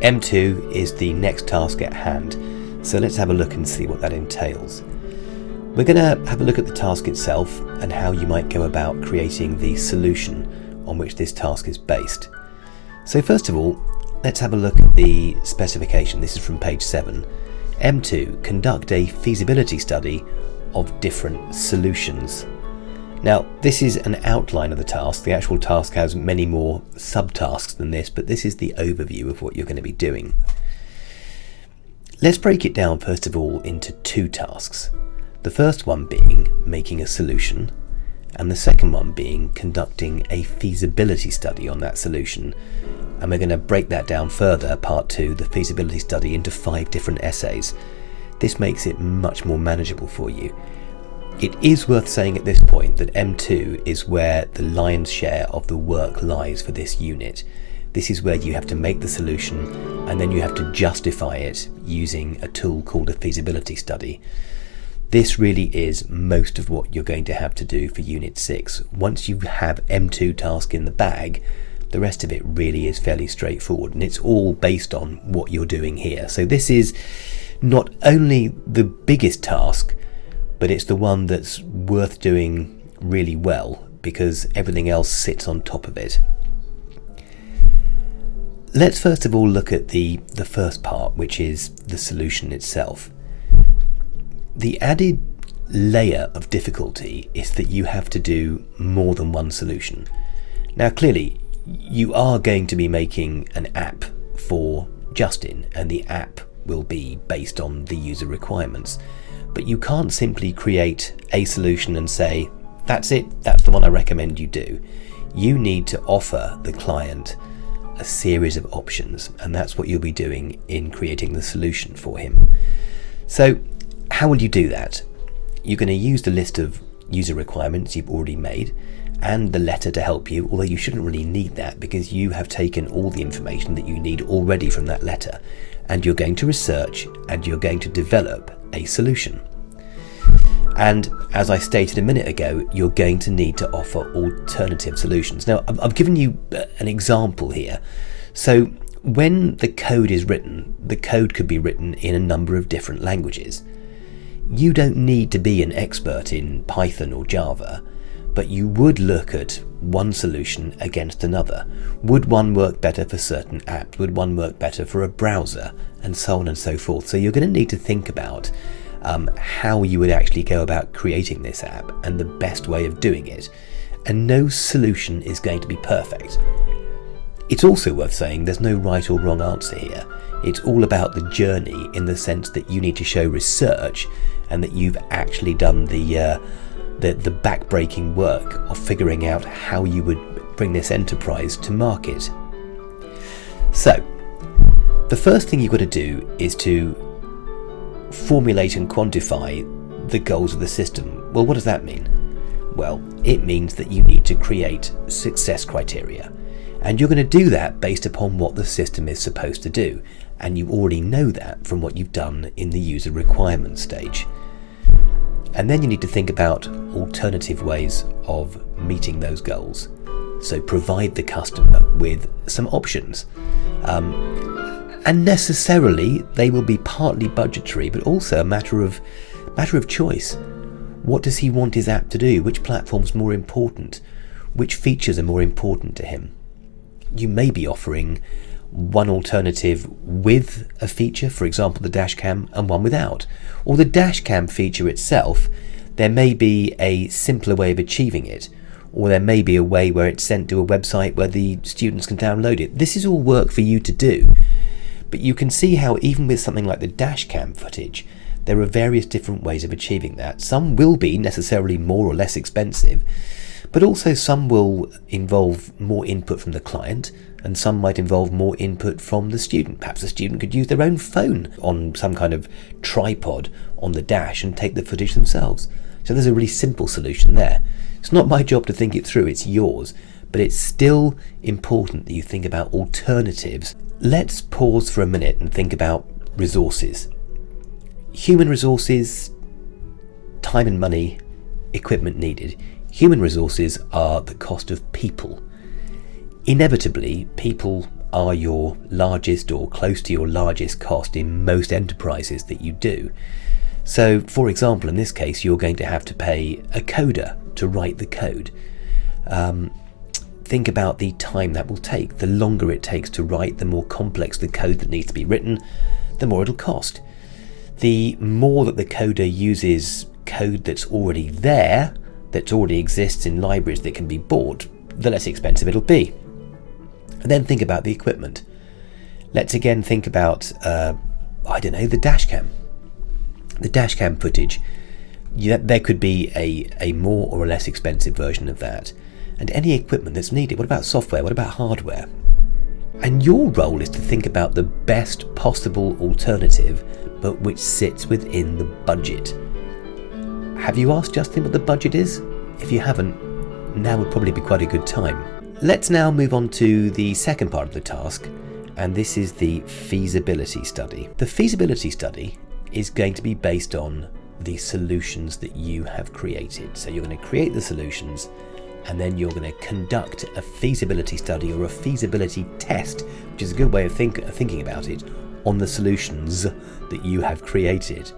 M2 is the next task at hand, so let's have a look and see what that entails. We're going to have a look at the task itself and how you might go about creating the solution on which this task is based. So first of all, let's have a look at the specification. This is from page 7. M2, conduct a feasibility study of different solutions. Now, this is an outline of the task. The actual task has many more subtasks than this, but this is the overview of what you're going to be doing. Let's break it down first of all into two tasks. The first one being making a solution, and the second one being conducting a feasibility study on that solution. And we're going to break that down further, part 2, the feasibility study, into 5 different essays. This makes it much more manageable for you. It is worth saying at this point that M2 is where the lion's share of the work lies for this unit. This is where you have to make the solution and then you have to justify it using a tool called a feasibility study. This really is most of what you're going to have to do for Unit 6. Once you have M2 task in the bag, the rest of it really is fairly straightforward, and it's all based on what you're doing here. So this is not only the biggest task, but it's the one that's worth doing really well because everything else sits on top of it. Let's first of all look at the first part, which is the solution itself. The added layer of difficulty is that you have to do more than one solution. Now clearly, you are going to be making an app for Justin, and the app will be based on the user requirements. But you can't simply create a solution and say, that's it, that's the one I recommend you do. You need to offer the client a series of options, and that's what you'll be doing in creating the solution for him. So how will you do that? You're going to use the list of user requirements you've already made and the letter to help you, although you shouldn't really need that because you have taken all the information that you need already from that letter, and you're going to research and you're going to develop a solution. And as I stated a minute ago, you're going to need to offer alternative solutions. Now, I've given you an example here. So when the code is written, the code could be written in a number of different languages. You don't need to be an expert in Python or Java, but you would look at one solution against another. Would one work better for certain apps? Would one work better for a browser? And so on and so forth. So you're going to need to think about how you would actually go about creating this app and the best way of doing it. And no solution is going to be perfect. It's also worth saying there's no right or wrong answer here. It's all about the journey in the sense that you need to show research and that you've actually done the back-breaking work of figuring out how you would bring this enterprise to market. So, the first thing you've got to do is to formulate and quantify the goals of the system. Well, what does that mean? Well, it means that you need to create success criteria. And you're going to do that based upon what the system is supposed to do. And you already know that from what you've done in the user requirements stage. And then you need to think about alternative ways of meeting those goals. So provide the customer with some options. And necessarily they will be partly budgetary, but also a matter of choice. What does he want his app to do? Which platform's more important? Which features are more important to him? You may be offering one alternative with a feature, for example the dash cam, and one without. Or the dash cam feature itself, there may be a simpler way of achieving it, or there may be a way where it's sent to a website where the students can download it. This is all work for you to do. But you can see how even with something like the dash cam footage, there are various different ways of achieving that. Some will be necessarily more or less expensive, but also some will involve more input from the client, and some might involve more input from the student. Perhaps the student could use their own phone on some kind of tripod on the dash and take the footage themselves. So there's a really simple solution there. It's not my job to think it through, it's yours, but it's still important that you think about alternatives. Let's pause for a minute and think about resources. Human resources, time and money, equipment needed. Human resources are the cost of people. Inevitably, people are your largest or close to your largest cost in most enterprises that you do. So, for example, in this case, you're going to have to pay a coder to write the code. Think about the time that will take. The longer it takes to write, the more complex the code that needs to be written, the more it'll cost. The more that the coder uses code that's already there, that already exists in libraries that can be bought, the less expensive it'll be. And then think about the equipment. Let's again think about, the dashcam. The dashcam footage. There could be a more or less expensive version of that. And any equipment that's needed. What about software? What about hardware? And your role is to think about the best possible alternative, but which sits within the budget. Have you asked Justin what the budget is? If you haven't, now would probably be quite a good time. Let's now move on to the second part of the task, and this is the feasibility study. The feasibility study is going to be based on the solutions that you have created. So you're going to create the solutions, and then you're going to conduct a feasibility study or a feasibility test, which is a good way of thinking about it, on the solutions that you have created.